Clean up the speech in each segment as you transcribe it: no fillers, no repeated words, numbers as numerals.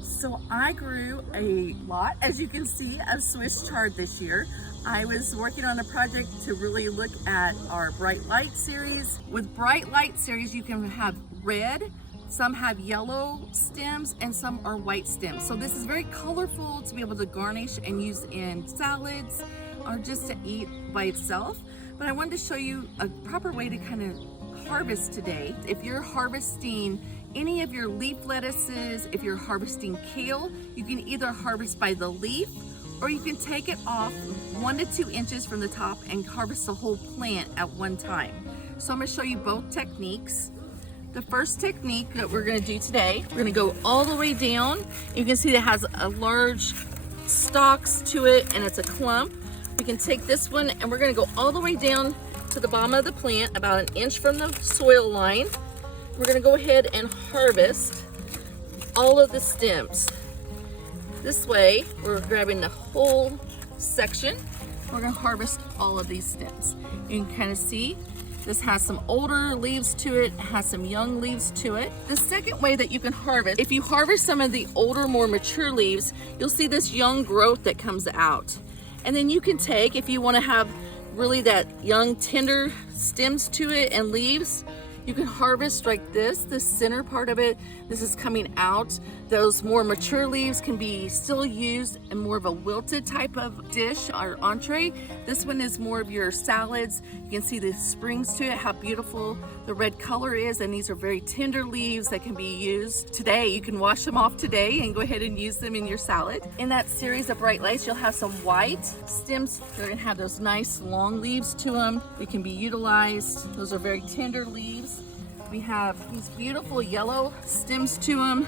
So I grew a lot, as you can see, of Swiss chard this year. I was working on a project to really look at our bright light series. With bright light series, you can have red, some have yellow stems, and some are white stems. So this is very colorful to be able to garnish and use in salads or just to eat by itself. But I wanted to show you a proper way to kind of harvest today. If you're harvesting any of your leaf lettuces, if you're harvesting kale, you can either harvest by the leaf or you can take it off 1 to 2 inches from the top and harvest the whole plant at one time. So I'm going to show you both techniques. The first technique that we're going to do today, we're going to go all the way down. You can see it has a large stalks to it and it's a clump. We can take this one and we're going to go all the way down to the bottom of the plant, about 1 inch from the soil line. We're going to go ahead and harvest all of the stems. This way, we're grabbing the whole section. We're going to harvest all of these stems. You can kind of see this has some older leaves to it, has some young leaves to it. The second way that you can harvest, if you harvest some of the older, more mature leaves, you'll see this young growth that comes out. And then you can take, if you want to have really that young, tender stems to it and leaves, you can harvest like this, the center part of it. This is coming out. Those more mature leaves can be still used in more of a wilted type of dish or entree. This one is more of your salads. You can see the springs to it, how beautiful the red color is, and these are very tender leaves that can be used today. You can wash them off today and go ahead and use them in your salad. In that series of bright lights, you'll have some white stems. They're gonna have those nice long leaves to them. They can be utilized. Those are very tender leaves. We have these beautiful yellow stems to them.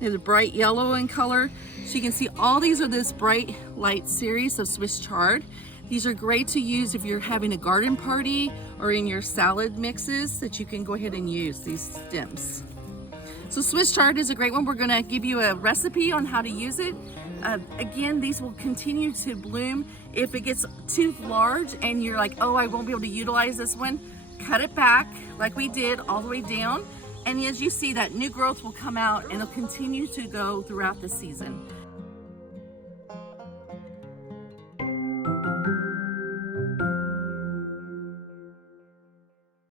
They're bright yellow in color. So you can see all these are this bright light series of Swiss chard. These are great to use if you're having a garden party or in your salad mixes, that you can go ahead and use these stems. So Swiss chard is a great one. We're gonna give you a recipe on how to use it. Again, these will continue to bloom. If it gets too large and you're like, oh, I won't be able to utilize this one, cut it back like we did all the way down. And as you see, that new growth will come out and it'll continue to go throughout the season.